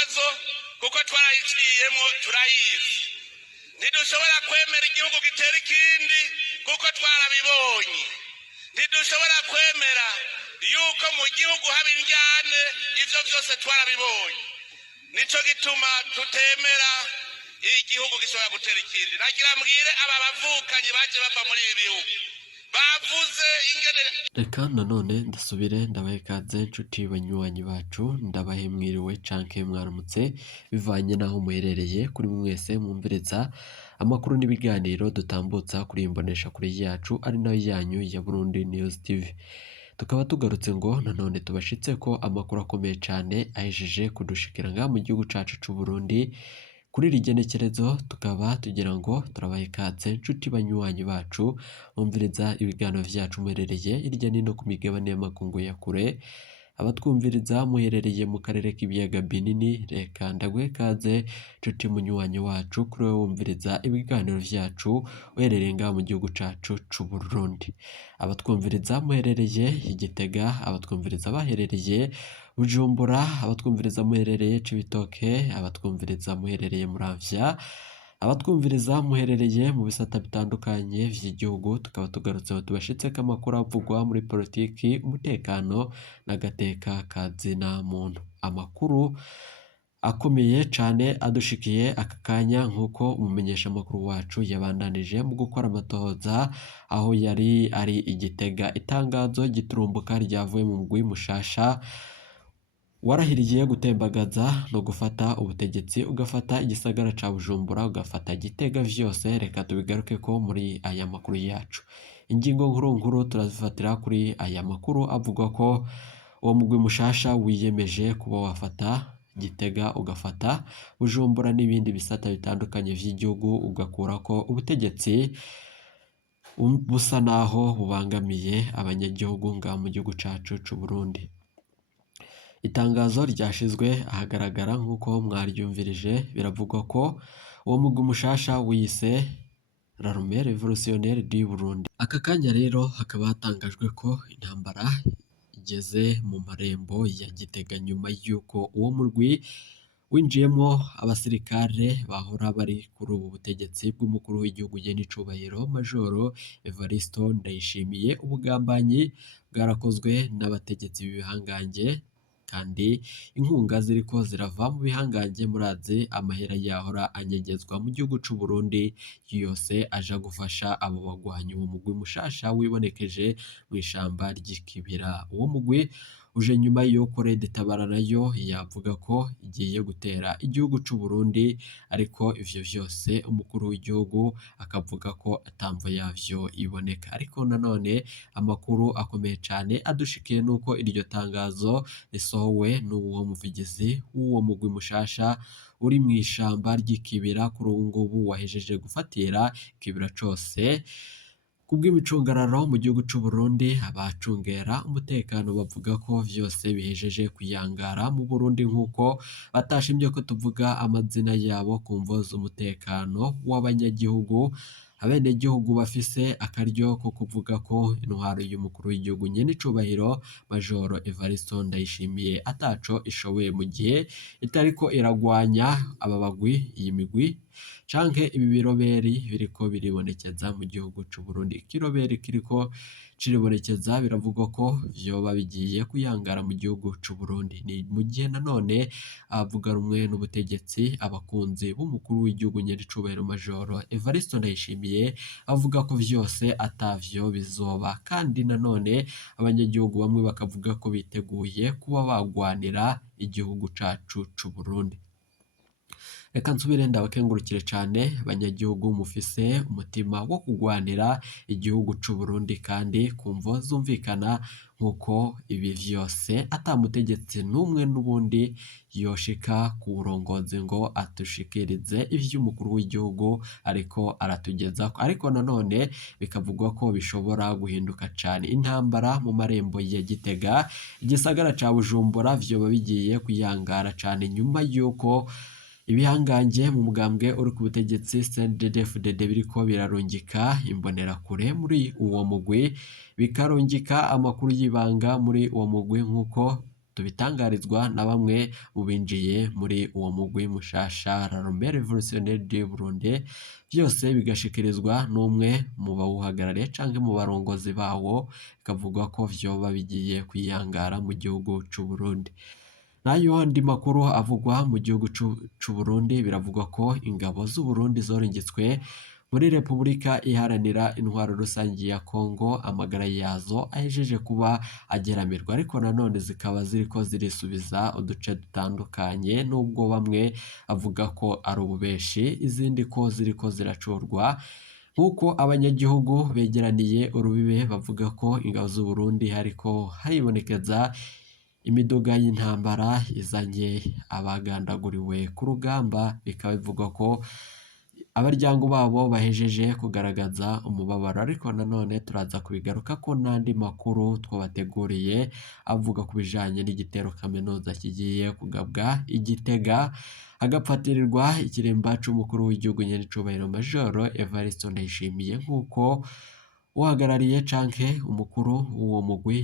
kibazo kuko twarayiciyemo turayizi. Ntidushobora kwemera igihugu gitera ikindi kuko twarabibonye. Ntidushobora kwemera yuko mu gihugu haba indyane, ivyo byose twarabibonye. Nico gituma tutemera igihugu gishobora gutera ikindi. Nagira mbwire aba bavukanye baje bava muri ibi bihugu bavuze ingene. Reka nanone ndasubire ndabahe ikaze nshuti banywanyi bacu, ndabahe mwiriwe canke mwaramutse bivanye naho muherereye kuri mwese mwumviriza amakuru n'ibiganiro dutambutsa kuri imbonesha kuri yacu ari nayo yanyu ya Burundi News TV. Tukaba tugarutse ngo nanone tubashitse ko amakuru akomeye cyane ahejeje kudushikira nga mu gihugu cacu c'u Burundi. Kuri iri genekerezo tukaba tugira ngo turabahe ikaze nshuti banywanyi bacu bumviriza ibiganiro vyacu muherereye hirya nino ku migabane y'amakungu ya kure. Abatwumviriza muherereye mu karere k'ibiyaga binini, reka ndaguhe ikaze nshuti munywanyi wacu kuri wowe wumviriza ibiganiro vyacu uherereye nga mu gihugu cacu c'u Burundi. Abatwumviriza muherereye Igitega, abatwumviriza baherereye Bujumbura, abatwumviriza muherereye Cibitoke, abatwumviriza muherereye Muramvya, abatwumviriza muherereye mu bisata bitandukanye vy'igihugu. Tukaba tugarutse tubashitse ko amakuru avugwa muri politiki, umutekano n'agateka ka zina muntu. Amakuru akomeye cane adushikiye aka kanya nk'uko umumenyesha amakuru wacu yabandanije mu gukora amatohoza aho yari ari Igitega. Itangazo giturumbuka ryavuye mu mugwi mushasha warahiriye gutembagaza no gufata ubutegetsi, ugafata igisagara ca Bujumbura, ugafata Gitega vyose. Reka tubigaruke ko muri aya makuru yacu. Ingingo nkuru turazifatira kuri aya makuru avuga ko uwo mugwi mushasha wiyemeje kuba wafata Gitega, ugafata Bujumbura n'ibindi bisata bitandukanye vy'igihugu, ugakura ko ubutegetsi busa naho bubangamiye abanyagihugu nga mu gihugu cacu c'u Burundi. Itangazo ryashizwe ahagaragara nk'uko mwaryumvirije, biravugwa ko uwo mugwi mushasha wise L'armée révolutionnaire du Burundi. Aka kanya rero hakaba hatangajwe ko intambara igeze mu marembo ya Gitega nyuma y'uko uwo murwi winjiyemo abasirikare bahora bari kuri ubu butegetsi bw'umukuru w'igihugu n'icubahiro Majoro Evariste Ndayishimiye. Ubugambanyi bwarakozwe n'abategetsi b'ibihangange kandi inkunga ziriko zirava mu bihangange. Murazi amahera yahora anyegezwa mu gihugu c'u Burundi yose aja gufasha abo bagwanyi. Uwo mugwi mushasha wibonekeje mu ishamba ry'ikibira. Uwo mugwi uje nyuma y'uko Red Tabara nayo yavuga ko igiye gutera igihugu c'u Burundi, ariko ivyo vyose umukuru w'igihugu akavuga ko atamvo yavyo iboneka. Ariko nanone amakuru akomeye cane adushikiye nuko iryo tangazo risohowe n'uwo muvugizi w'uwo mugwi mushasha uri mu ishamba ry'ikibira kuri ubu ngubu wahejeje gufatira ikibira cose kubw'imicungararo mu gihugu c'u Burundi. Abacungera umutekano bavuga ko vyose bihejeje kuyangara mu Burundi, nk'uko batashimye ko tuvuga amazina yabo ku mvo z'umutekano w'abanyagihugu. Abenegihugu bafise akaryo ko kuvuga ko intwaro y'umukuru w'igihugu n'icubahiro Majoro Evariste Ndayishimiye ataco ishoboye mu gihe itariko iragwanya aba bagwi, iyi migwi canke ibi biroberi biriko biribonekeza mu gihugu c'u Burundi. Ikiroberi kiriko ciribonekeza biravugwa ko vyoba bigiye kuyangara mu gihugu c'u Burundi. Ni mu gihe nanone abavuga rumwe n'ubutegetsi, abakunzi b'umukuru w'igihugu n'icubahiro Majoro Evariste Ndayishimiye avuga ko vyose atavyo bizoba, kandi nanone abanyagihugu bamwe bakavuga ko biteguye kuba bagwanira igihugu cacu c'u Burundi. Reka nsubire ndabakengurukire cane abanyagihugu mufise umutima wo kugwanira igihugu c'u Burundi kandi kumvo zumvikana, nk'uko ibi vyose atamutegetsi n'umwe n'ubundi yoshika ku burongozi ngo atushikirize ivy'umukuru w'igihugu ariko aratugezako. Ariko nanone bikavugwa ko bishobora guhinduka cane. Intambara mu marembo ya Gitega, igisagara ca Bujumbura vyoba bigiye kuyangara cane nyuma y'uko ibihangange mu mugambwe uri ku butegetsi CNDD-FDD biriko birarungika imbonerakure muri uwo mugwi, bikarungika amakuru y'ibanga muri uwo mugwi nk'uko tubitangarizwa na bamwe mu binjiye muri uwo mugwi mushasha L'armée révolutionnaire du Burundi, byose bigashikirizwa n'umwe mu bawuhagarariye canke mu barongozi bawo, bikavugwa ko vyoba bigiye kwiyangara mu gihugu c'u Burundi. Nayo andi makuru avugwa mu gihugu c'u Burundi, biravugwa ko ingabo z'u Burundi zorungitswe muri Repubulika Iharanira Intwaro Rusangi ya Kongo, amagara yazo ahejeje kuba ageramirwa, ariko nanone zikaba ziriko zirisubiza uduce dutandukanye, nubwo bamwe avuga ko ari ububeshi, izindi ko ziriko ziracurwa, nk'uko abanyagihugu begeraniye urubibe bavuga ko ingabo z'u Burundi hariko haribonekeza imiduga y'intambara izanye abagandaguriwe ku rugamba, bikaba bivugwa ko abaryango babo bahejeje kugaragaza umubabaro, ariko nanone turaza kubigaruka ko n'andi makuru twabateguriye avuga ku bijanye n'igitero kaminuza kigiye kugabwa i Gitega, hagapfatirirwa ikiremba c'umukuru w'igihugu nyenicubahiro Majoro Evariste Ndayishimiye, nk'uko uhagarariye canke umukuru w'uwo mugwi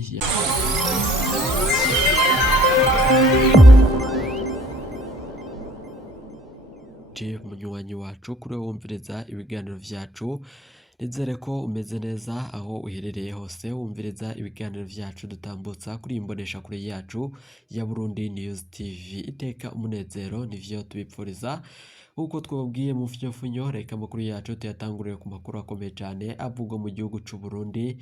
munywanyi wacu kuri we wumviriza ibiganiro vyacu, nizere ko umeze neza aho uherereye hose wumviriza ibiganiro vyacu dutambutsa kuri imbonesha kure yacu ya Burundi News TV. Iteka umunezero nivyo tubipfuriza, nk'uko twababwiye mu funyofunyo, reka amakuru yacu tuyatangurire ku makuru akomeye cyane avugwa mu gihugu c'u Burundi,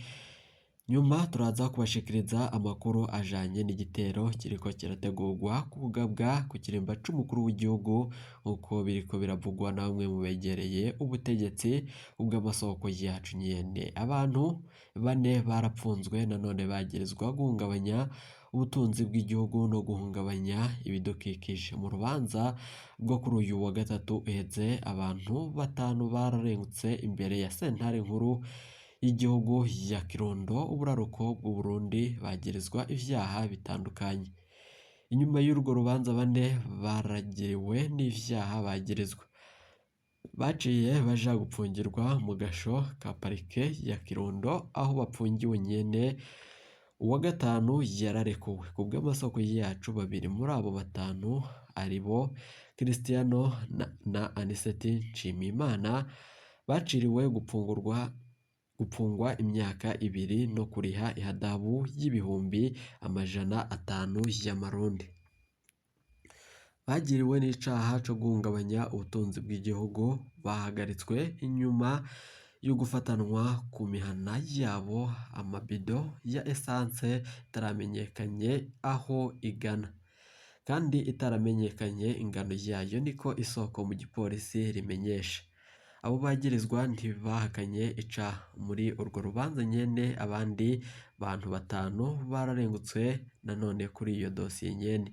nyuma turaza kubashikiriza amakuru ajanye n'igitero kiriko kirategurwa kugabwa ku kirimba c'umukuru w'igihugu, nk'uko biriko biravugwa na bamwe mu begereye ubutegetsi ubw'amasoko yacu nyene. Abantu 4 barapfunzwe, nanone bagirizwa guhungabanya ubutunzi bw'igihugu no guhungabanya ibidukikije. Mu rubanza rwo kuri uyu wa gatatu uheze, abantu 5 bararengutse imbere ya sentare nkuru y'igihugu ya Kirundo, uburaruko bw'u Burundi, bagirizwa ivyaha bitandukanye. Inyuma y'urwo rubanza 4 baragiriwe n'ivyaha bagirizwa, baciye baja gupfungirwa mu gasho ka parike ya Kirundo, aho bapfungiwe nyene. Uwa gatanu yararekuwe. Ku bw'amasoko yacu, 2 muri abo 5 aribo Cristiano na Aniseti Nshimiyimana baciriwe gupfungwa imyaka 2 no kuriha ihadabu y'ibihumbi 500 y'amarundi. Bagiriwe n'icaha co guhungabanya ubutunzi bw'igihugu, bahagaritswe inyuma yo gufatanwa ku mihana yabo amabido ya essence itaramenyekanye aho igana, kandi itaramenyekanye ingano yayo, niko isoko mu gipolisi rimenyesha. Abo bagirizwa ntibahakanye icaha. Muri urwo rubanza nyene, abandi bantu 5 bararengutse nanone kuri iyo dosiye nyene.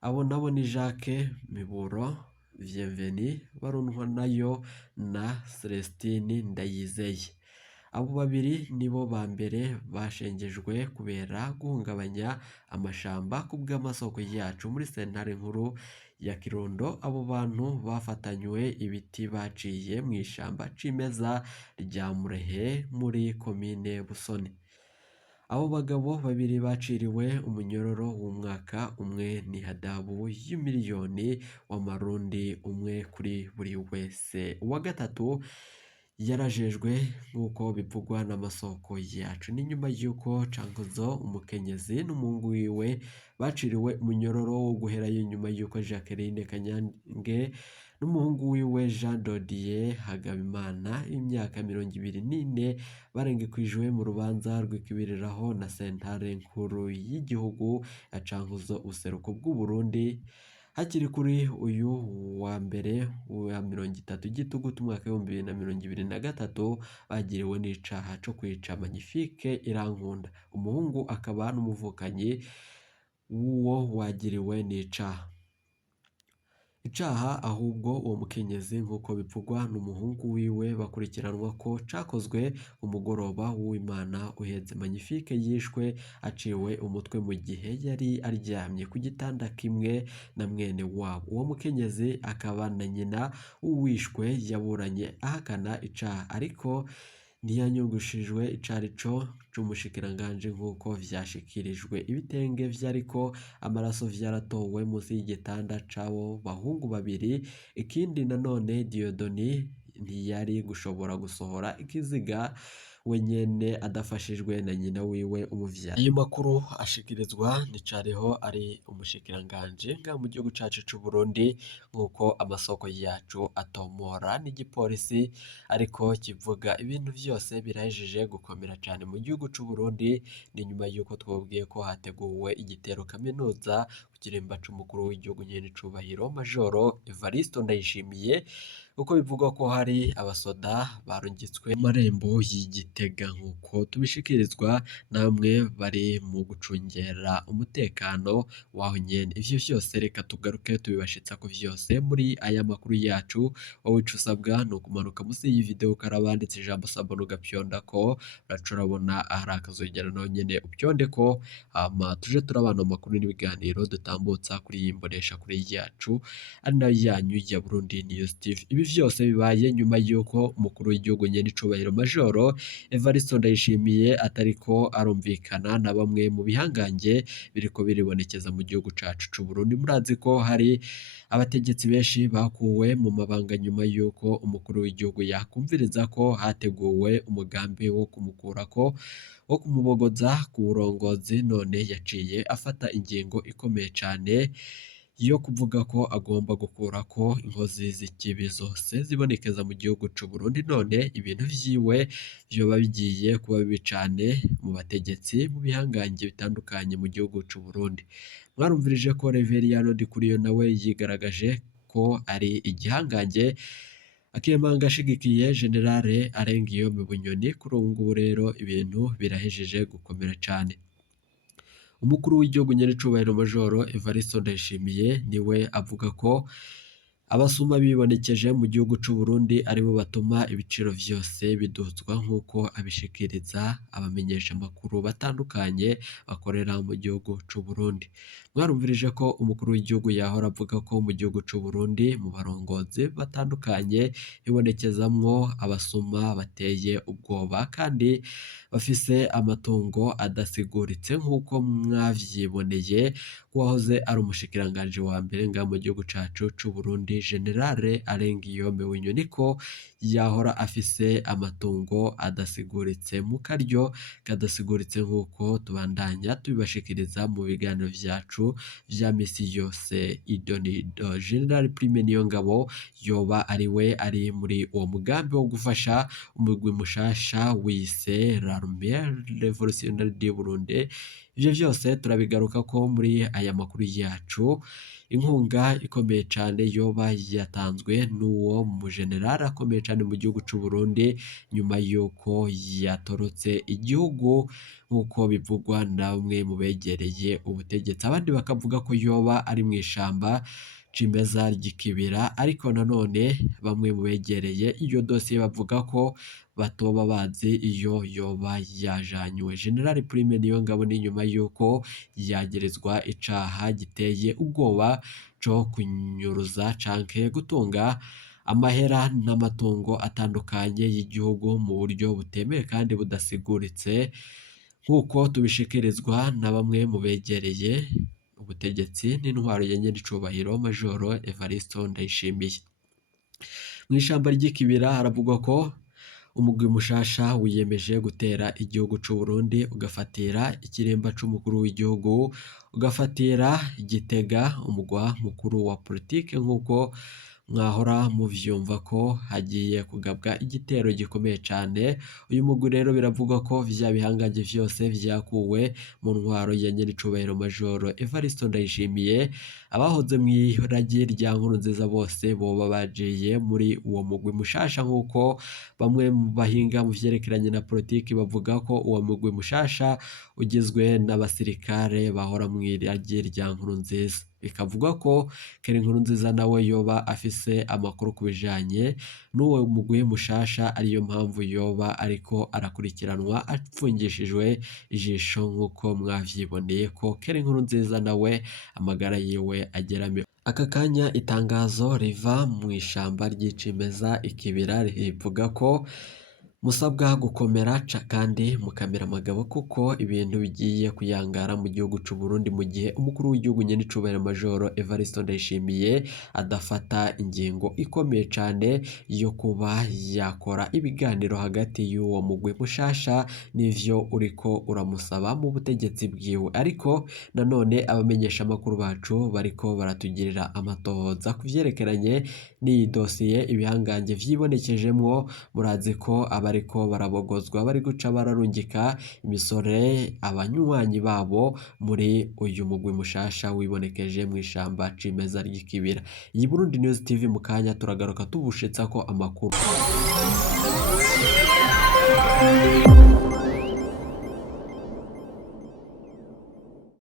Abo nabo ni Jacques Miburo, Bienveni Baruntwanayo na Celestine Ndayizeye. Abo 2 nibo ba mbere bashengejwe kubera guhungabanya amashamba, ku bw'amasoko yacu muri sentare nkuru ya Kirundo. Abo bantu bafatanywe ibiti baciye mu ishamba cimeza rya Murehe muri komine Busoni. Abo bagabo 2 baciriwe umunyororo w'umwaka umwe n'ihadabu y'imiliyoni w'amarundi umwe kuri buri wese. Uwa gatatu yarajejwe, nk'uko bivugwa n'amasoko yacu. Ni nyuma y'uko Cankuzo, umukenyezi n'umuhungu wiwe baciriwe umunyororo wo guherayo, nyuma y'uko Jacqueline Kanyange n'umuhungu wiwe Jean Dodier Hagabimana imyaka 24 barengekwijwe mu rubanza rw'ikibiriraho na sentare nkuru y'igihugu ya Cankuzo, useruko bw'u Burundi, hakiri kuri uyu wa mbere wa 30 Gitugutu umwaka wa 2023, bagiriwe n'icaha co kwica Magnifique Irankunda, umuhungu akaba n'umuvukanyi w'uwo wagiriwe n'icaha. Icaha ahubwo uwo mukenyezi, nk'uko bivugwa n'umuhungu wiwe, bakurikiranwa ko cakozwe umugoroba w'Imana uheze. Magnifique yishwe aciwe umutwe mu gihe yari aryamye ku gitanda kimwe na mwene wabo. Uwo mukenyezi akaba na nyina w'uwishwe yaburanye ahakana icaha, ariko ntiyanyungushijwe icarico c'umushikiranganji nk'uko vyashikirijwe. Ibitenge vyariko amaraso vyaratowe munsi y'igitanda c'abo bahungu babiri. Ikindi nanone Dieudonné ntiyari gushobora gusohora ikiziga wenyene adafashijwe na nyina wiwe umuvyara. Ayo makuru ashikirizwa nicariho ari umushikiranganji nga mu gihugu cacu c'u Burundi nk'uko amasoko yacu atomora n'igipolisi ariko kivuga ibintu vyose birahejeje gukomera cane mu gihugu c'u Burundi. Ni nyuma yuko twabwiye ko hateguwe igitero kaminuza ku kiremba c'umukuru w'igihugu nyene icubahiro Majoro Evariste Ndayishimiye, uko bivugwa ko hari abasoda barungitswe mu marembo y'Igitega nk'uko tubishikirizwa namwe bari mu gucungera umutekano waho nyene. Ivyo vyose reka tugaruke tubibashitsa ko vyose muri aya makuru yacu. Wowe ico usabwa ni ukumanuka musi y'iyi video ukaraba handitse ijambo sabone ugapyondako, uraca urabona ahari akazogera naho nyene upyondeko, hama tuje turabana mu makuru n'ibiganiro dutambutsa kuri iyi mboneshakure yacu ari nayo yanyu ya Burundi News TV. Ibi vyose bibaye nyuma yuko umukuru w'igihugu nyene icubahiro Majoro Evariste Ndayishimiye atariko arumvikana na bamwe mu bihangange biriko biribonekeza mu gihugu cacu c'u Burundi. Murazi ko hari abategetsi benshi bakuwe mu mabanga nyuma yuko umukuru w'igihugu yakumviriza ko hateguwe umugambi wo kumukurako, wo kumubogoza ku burongozi. None yaciye afata ingingo ikomeye cane yo kuvuga ko agomba gukurako inkozi z'ikibi zose zibonekeza mu gihugu c'u Burundi. None ibintu vyiwe vyoba bigiye kuba bibi cane mu bategetsi mu bihangange bitandukanye mu gihugu c'u Burundi. Mwarumvirije ko Reveriyano Ndikuriyo nawe yigaragaje ko ari igihangange akiyemanga ashigikiye Generale Guillaume Bunyoni. Kuri ubu ngubu rero ibintu birahejeje gukomera cane. Umukuru w'igihugu nyene icubahiro Majoro Evariste Ndayishimiye niwe avuga ko abasuma bibonekeje mu gihugu c'u Burundi aribo batuma ibiciro vyose biduzwa nk'uko abishikiriza abamenyesha amakuru batandukanye bakorera mu gihugu c'u Burundi. Mwarumvirije ko umukuru w'igihugu yahora avuga ko mu gihugu c'u Burundi mu barongozi batandukanye hibonekezamwo abasuma bateye ubwoba kandi bafise amatungo adasiguritse nk'uko mwavyiboneye wahoze ari umushikiranganji wa mbere nga mu gihugu cacu c'u Burundi Generale Guillaume Bunyoni ko yahora afise amatungo adasiguritse mu karyo kadasiguritse nk'uko tubandanya tubibashikiriza mu biganiro vyacu vya misi yose. Idonido General Prime Niyongabo yoba ariwe ari muri uwo mugambi wo gufasha umugwi mushasha wise l'Armée Révolutionnaire du Burundi. Ivyo vyose turabigaruka ko muri aya makuru yacu. Inkunga ikomeye cane yoba yatanzwe n'uwo mu general akomeye cane mu gihugu c'u Burundi nyuma yuko yatorotse igihugu nk'uko bivugwa na bamwe mu begereye ubutegetsi. Abandi bakavuga ko yoba ari mw'ishamba cimeza ry'ikibira, ariko nanone bamwe mu begereye iyo dosiye bavuga ko batoba bazi iyo yoba yajanywe. General Prime Niyongabo ni nyuma yuko yagirizwa icaha giteye ubwoba co kunyuruza canke gutunga amahera n'amatungo atandukanye y'igihugu mu buryo butemewe kandi budasiguritse nk'uko tubishikirizwa na bamwe mu begereye ubutegetsi n'intwaro ya nyiricubahiro Majoro Evariste Ndayishimiye. Mw'ishamba ry'ikibira haravugwa ko umugwi mushasha wiyemeje gutera igihugu c'u Burundi ugafatira ikiremba c'umukuru w'igihugu, ugafatira Igitega umugwa mukuru wa politike nk'uko mwahora muvyumva ko hagiye kugabwa igitero gikomeye cane. Uyu mugwi rero biravugwa ko vya bihangange vyose vyakuwe mu ntwaro ya nyiricubahiro Majoro Evariste Ndayishimiye. Abahoze mw'iragi rya Nkurunziza bose boba bajiye muri uwo mugwi mushasha nk'uko bamwe mu bahinga mu vyerekeranye na politiki bavuga ko uwo mugwi mushasha ugizwe n'abasirikare bahora mw'iragi rya Nkurunziza. Bikavugwa ko Keri Nkurunziza nawe yoba afise amakuru ku bijanye n'uwo mugwi mushasha, ariyo mpamvu yoba ariko arakurikiranwa apfungishijwe ijisho nk'uko mwavyiboneye ko Keri Nkurunziza nawe amagara yiwe ageramiwe. Aka kanya itangazo riva mw'ishamba ry'icimeza ikibira rivuga ko musabwa gukomera kandi mukamera amagabo kuko ibintu bigiye kuyangara mu gihugu c'u Burundi mu gihe umukuru w'igihugu nyenicubahiro Majoro Evariste Ndayishimiye adafata ingingo ikomeye cane yo kuba yakora ibiganiro hagati y'uwo mugwi mushasha n'ivyo uriko uramusaba mu butegetsi bwiwe. Ariko nanone abamenyesha amakuru bacu bariko baratugirira amatohoza kuvyerekeranye n'iyi dosiye ibihangange vyibonekejemwo. Murazi ko abariko barabogozwa bari guca bararungika imisore abanywanyi babo muri uyu mugwi mushasha wibonekeje mw'ishamba cimeza ry'ikibira. Iyi Burundi News TV mu kanya turagaruka tubushitsa ko amakuru.